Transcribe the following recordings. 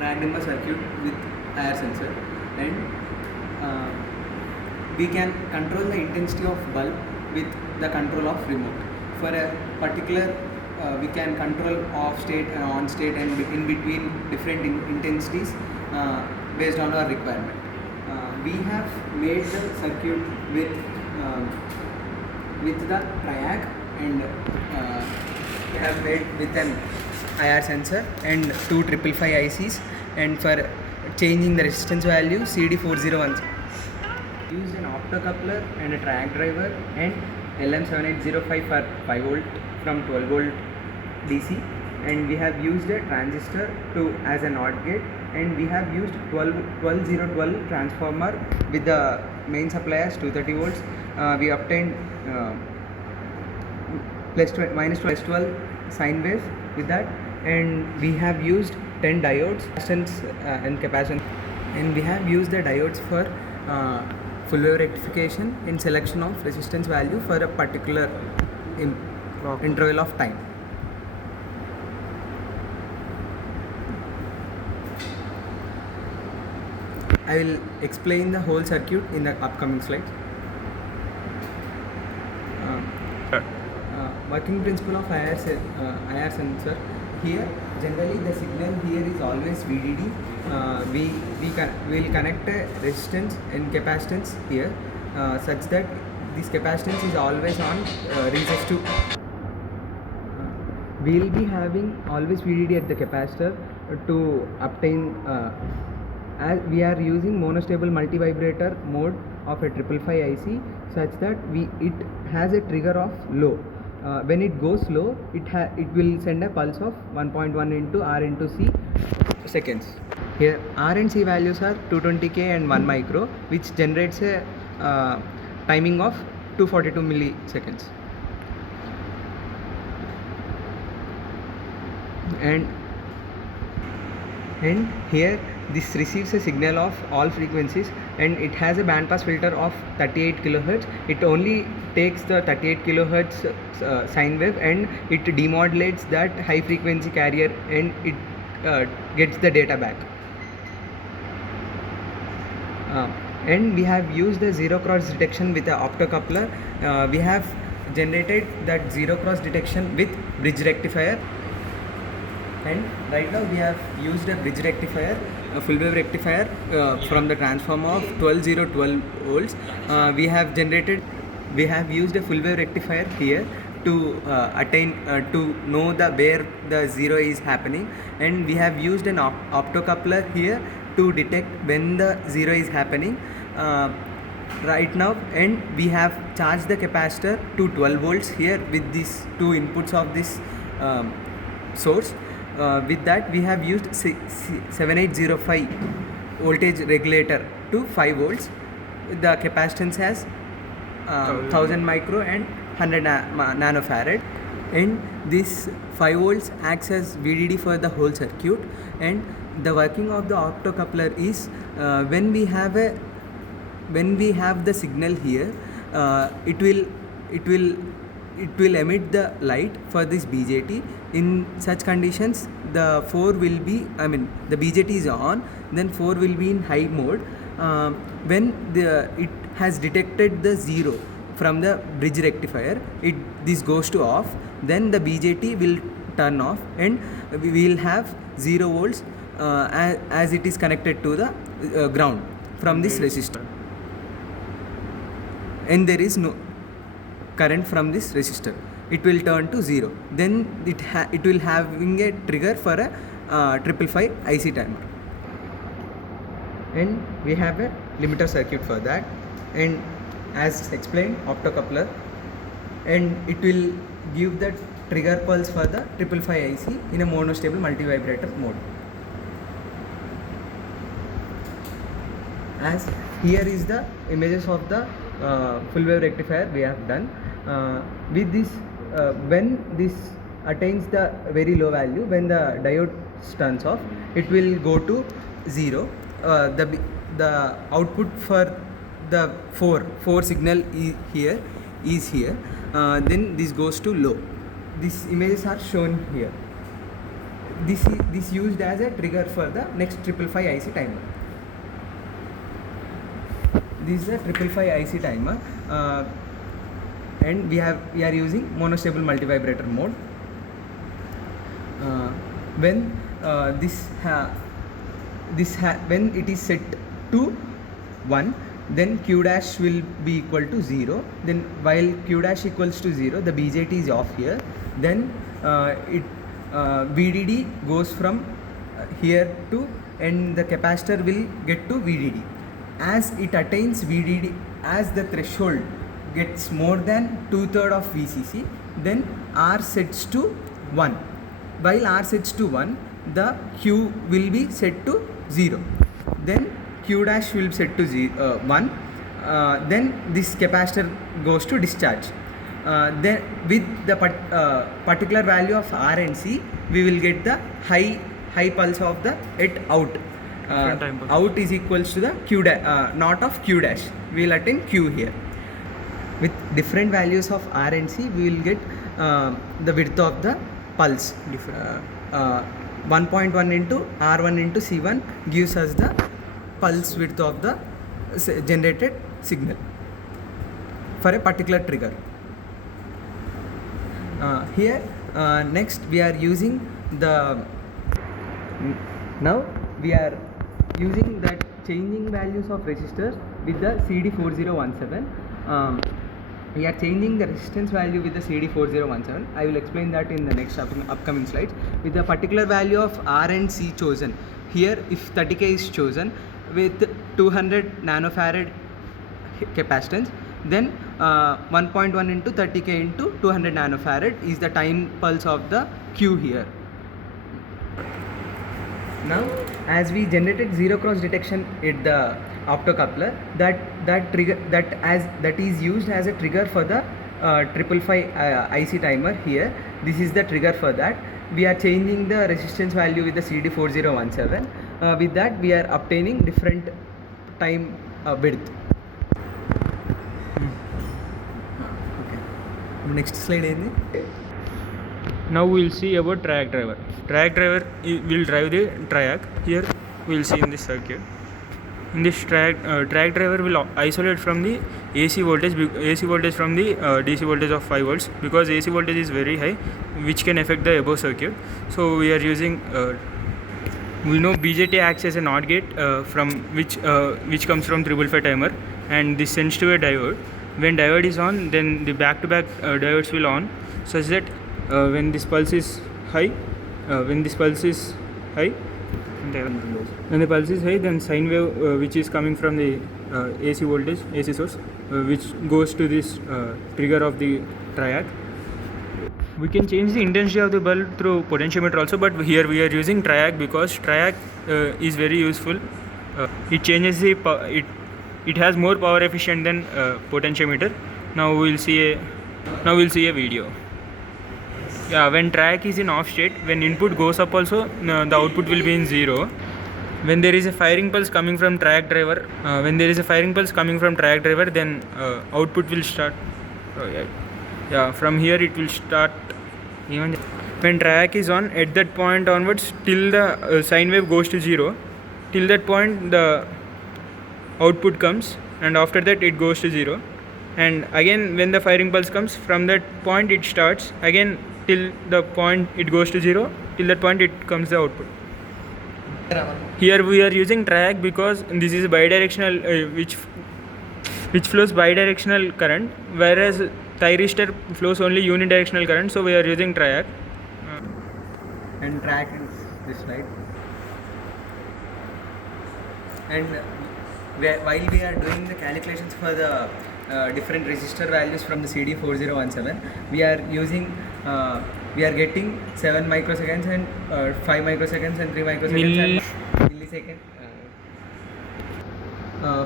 random circuit with IR sensor, and we can control the intensity of bulb with the control of remote. For a particular we can control off state and on state and in between different intensities based on our requirement. We have made the circuit with the TRIAC, and we have made with an IR sensor and two 555 ICs, and for changing the resistance value CD401. Used an optocoupler and a TRIAC driver and LM7805 for 5 volt from 12 volt DC, and we have used a transistor as an OR gate, and we have used 12012 transformer with the main supply as 230 volts. We obtained minus 12 sine wave with that, and we have used 10 diodes and capacitance, and we have used the diodes for full wave rectification in selection of resistance value for a particular interval of time. I will explain the whole circuit in the upcoming slides. Working principle of IR sensor. Here, generally the signal here is always VDD. We will connect a resistance and capacitance here such that this capacitance is always on resistive. We will be having always VDD at the capacitor to obtain. As we are using monostable multivibrator mode of a 555 IC such that it has a trigger of low. When it goes low, it will send a pulse of 1.1 into R into C seconds. Here R and C values are 220K and 1 micro, which generates a timing of 242 milliseconds. And here this receives a signal of all frequencies, and it has a band pass filter of 38 kHz. It only takes the 38 kHz sine wave and it demodulates that high frequency carrier, and it gets the data back. And we have used the zero cross detection with the optocoupler. We have generated that zero cross detection with bridge rectifier, and right now we have used a bridge rectifier, a full wave rectifier from the transformer of 12012 volts. We have used a full wave rectifier here to attain to know where the zero is happening, and we have used an optocoupler here to detect when the zero is happening right now, and we have charged the capacitor to 12 volts here with these two inputs of this source. With that, we have used 7805 voltage regulator to 5 volts. The capacitance has 1000 micro and 100 nanofarad, and this 5 volts acts as VDD for the whole circuit. And the working of the optocoupler is when we have the signal here, it will emit the light for this BJT. In such conditions, the BJT is on, then 4 will be in high mode. When it has detected the zero from the bridge rectifier, this goes to off, then the BJT will turn off, and we will have 0 volts as it is connected to the ground from this resistor, and there is no current from this resistor. It will turn to 0. Then it will having a trigger for a 555 IC timer, and we have a limiter circuit for that, and as explained, optocoupler, and it will give the trigger pulse for the 555 IC in a monostable multivibrator mode. As here is the images of the full wave rectifier we have done. With this, when this attains the very low value, when the diode turns off, it will go to 0. The output for the 4 signal is here. Then this goes to low. These images are shown here. this used as a trigger for the next 555 IC timer. This is a 555 IC timer, and we are using monostable multivibrator mode. When when it is set to 1, then Q dash will be equal to 0. Then while Q dash equals to 0, the BJT is off here. Then VDD goes from here to, and the capacitor will get to VDD. As it attains VDD, as the threshold gets more than 2/3 of VCC, then R sets to 1. While R sets to 1, the Q will be set to 0. Then Q dash will be set to 1. Then this capacitor goes to discharge. Then with the particular value of R and C, we will get the high pulse of the out. Out is equals to the Q naught of Q dash. We will attain Q here. With different values of R and C, we will get the width of the pulse. 1.1 into R1 into C1 gives us the pulse width of the generated signal for a particular trigger. Here next we are using now we are using that changing values of resistors with the CD4017. We are changing the resistance value with the CD4017. I will explain that in the next upcoming slides. With the particular value of R and C chosen, here if 30K is chosen with 200 nanofarad capacitance, then 1.1 into 30K into 200 nanofarad is the time pulse of the Q here. Now, as we generated zero cross detection at the optocoupler, that is used as a trigger for the 555 IC timer here. This is the trigger for that. We are changing the resistance value with the CD4017. With that, we are obtaining different time width. Okay. Next slide. Now we will see about TRIAC driver. TRIAC driver will drive the TRIAC. Here we will see in this circuit. In this TRIAC driver will isolate from the AC voltage from the DC voltage of 5 volts, because AC voltage is very high, which can affect the above circuit. So we are using we know BJT acts as a NOT gate from which comes from 555 timer, and this sends to a diode. When diode is on, then the back-to-back diodes will on, such that when this pulse is high, when the pulse is high, then sine wave which is coming from the AC voltage, AC source, which goes to this trigger of the TRIAC. We can change the intensity of the bulb through potentiometer also, but here we are using TRIAC because TRIAC is very useful. It changes the it has more power efficient than potentiometer. Now we will see a video. Yeah, when TRIAC is in off state, when input goes up also, the output will be in 0. When there is a firing pulse coming from TRIAC driver, then output will start. From here it will start. Even when TRIAC is on, at that point onwards, till the sine wave goes to 0, till that point the output comes, and after that it goes to 0. And again, when the firing pulse comes, from that point it starts again till the point it goes to 0. Till that point it comes the output. Here we are using TRIAC because this is bidirectional, which flows bidirectional current, whereas thyristor flows only unidirectional current. So we are using TRIAC. And TRIAC is this slide. And while we are doing the calculations for the different resistor values from the CD4017, we are getting 7 microseconds and 5 microseconds and 3 microseconds and millisecond.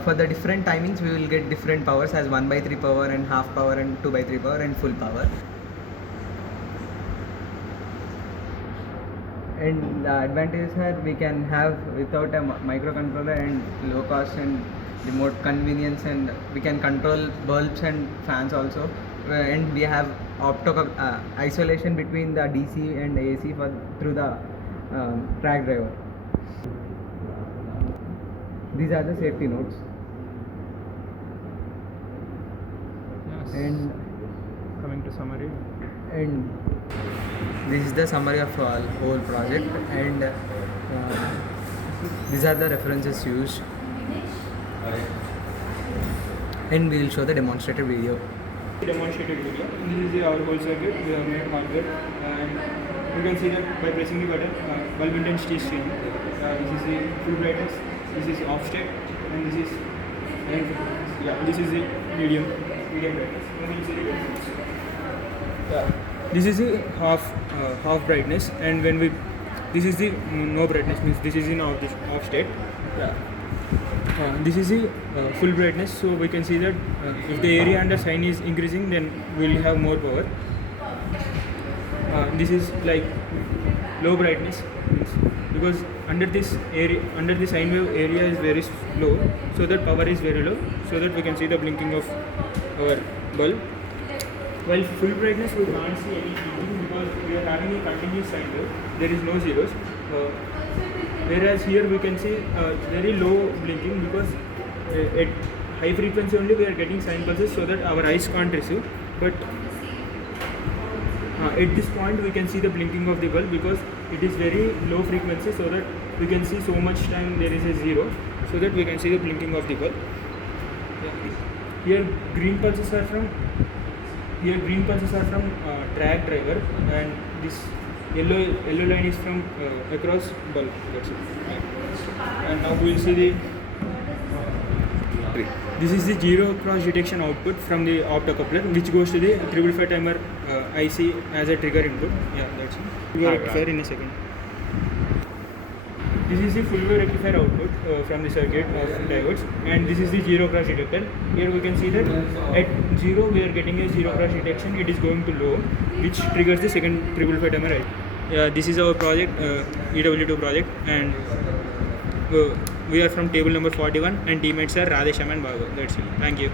For the different timings, we will get different powers as 1/3 power and half power and 2/3 power and full power. And the advantages are we can have without a microcontroller and low cost and remote convenience, and we can control bulbs and fans also. And we have isolation between the DC and AC through the track driver. These are the safety notes. Yes. And Coming to summary. This is the summary of whole project, and these are the references used, and we will show the demonstrated video. Demonstrated video. This is our whole circuit. We have made hardware, and you can see that by pressing the button, bulb intensity is changing. This is the full brightness. This is off state, and this is this is the medium brightness. And you can see the difference. This is the half brightness, and when we this is the no brightness, means this is in off state. This is the full brightness, so we can see that if the area under sign is increasing, then we will have more power. This is like low brightness, because under this area, under the sine wave area is very low, so that power is very low, so that we can see the blinking of our bulb. While full brightness we can't see any blinking because we are having a continuous sine wave, there is no zeros. Whereas here we can see very low blinking, because at high frequency only we are getting sine pulses, so that our eyes can't receive. But at this point we can see the blinking of the bulb, because it is very low frequency, so that we can see so much time there is a zero, so that we can see the blinking of the bulb. Here green pulses are from TRIAC driver, and this yellow line is from across bulb. That's it. And now we will see the this is the zero cross detection output from the optocoupler, which goes to the 555 timer IC as a trigger input. Yeah, that's it. We will rectifier in a second. This is the full wave rectifier output from the circuit of diodes, and this is the zero cross detector. Here we can see that at 0 we are getting a zero cross detection. It is going to low, which triggers the second 555 timer. Yeah, this is our project, EW2 project, and we are from table number 41, and teammates are Radhesham and Bhago. That's it. Thank you.